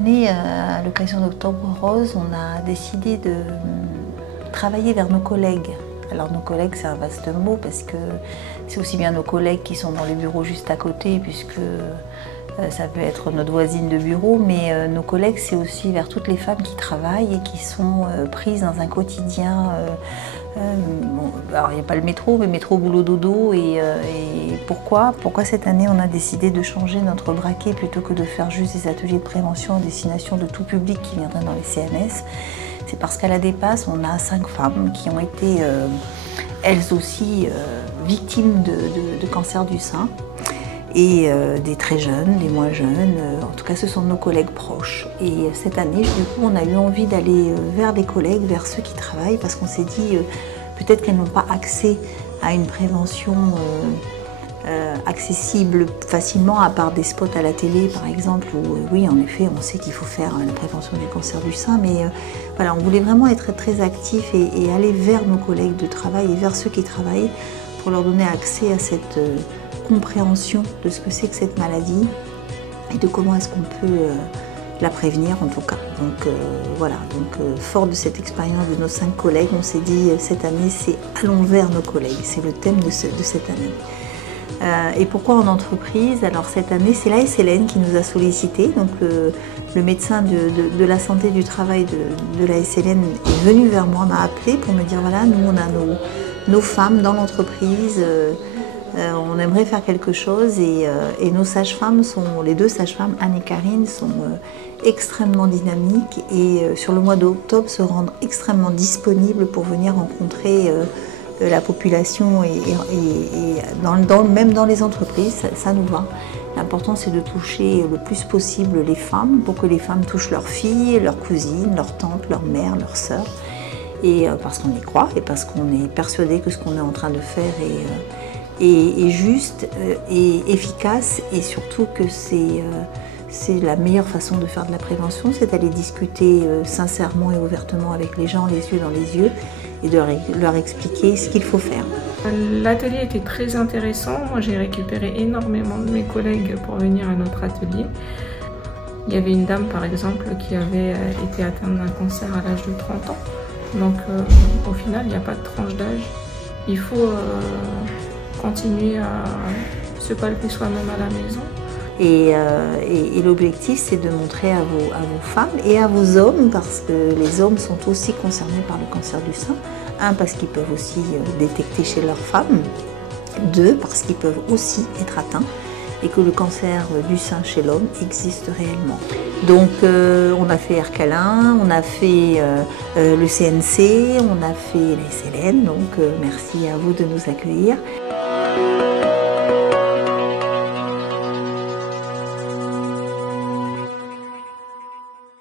année, à l'occasion d'Octobre Rose, on a décidé de travailler vers nos collègues. Alors nos collègues, c'est un vaste mot parce que c'est aussi bien nos collègues qui sont dans les bureaux juste à côté, puisque ça peut être notre voisine de bureau, mais nos collègues, c'est aussi vers toutes les femmes qui travaillent et qui sont prises dans un quotidien. Alors il n'y a pas le métro, mais métro, boulot, dodo. Et pourquoi cette année on a décidé de changer notre braquet plutôt que de faire juste des ateliers de prévention à destination de tout public qui viendrait dans les CMS? C'est parce qu'à la Dépasse, on a 5 femmes qui ont été elles aussi victimes de cancer du sein. Et des très jeunes, des moins jeunes, en tout cas ce sont nos collègues proches. Et cette année, du coup, on a eu envie d'aller vers les collègues, vers ceux qui travaillent, parce qu'on s'est dit peut-être qu'elles n'ont pas accès à une prévention accessible facilement, à part des spots à la télé par exemple, où oui, en effet, on sait qu'il faut faire la prévention du cancer du sein, mais voilà, on voulait vraiment être très actifs et aller vers nos collègues de travail et vers ceux qui travaillent pour leur donner accès à cette compréhension de ce que c'est que cette maladie et de comment est-ce qu'on peut la prévenir en tout cas. Donc voilà, fort de cette expérience de nos 5 collègues, on s'est dit cette année c'est allons vers nos collègues, c'est le thème de cette année. Et pourquoi en entreprise? Alors cette année c'est l'ASLN qui nous a sollicité, donc le médecin de la santé du travail de l'ASLN est venu vers moi, m'a appelé pour me dire voilà, nous on a nos femmes dans l'entreprise, on aimerait faire quelque chose et nos sages-femmes les 2 sages-femmes, Anne et Karine, sont extrêmement dynamiques et sur le mois d'octobre se rendent extrêmement disponibles pour venir rencontrer la population et même dans les entreprises, ça nous va. L'important c'est de toucher le plus possible les femmes pour que les femmes touchent leurs filles, leurs cousines, leurs tantes, leurs mères, leurs sœurs. Et parce qu'on y croit et parce qu'on est persuadé que ce qu'on est en train de faire est juste et efficace, et surtout que c'est la meilleure façon de faire de la prévention, c'est d'aller discuter sincèrement et ouvertement avec les gens, les yeux dans les yeux, et de leur expliquer ce qu'il faut faire. L'atelier était très intéressant. Moi, j'ai récupéré énormément de mes collègues pour venir à notre atelier. Il y avait une dame, par exemple, qui avait été atteinte d'un cancer à l'âge de 30 ans. Donc, au final, il n'y a pas de tranche d'âge. Il faut continuer à se palper soi-même à la maison. Et l'objectif, c'est de montrer à vos femmes et à vos hommes, parce que les hommes sont aussi concernés par le cancer du sein. 1, parce qu'ils peuvent aussi détecter chez leurs femmes. 2, parce qu'ils peuvent aussi être atteints et que le cancer du sein chez l'homme existe réellement. Donc on a fait Ercalin, on a fait le CNC, on a fait la SLN, donc merci à vous de nous accueillir.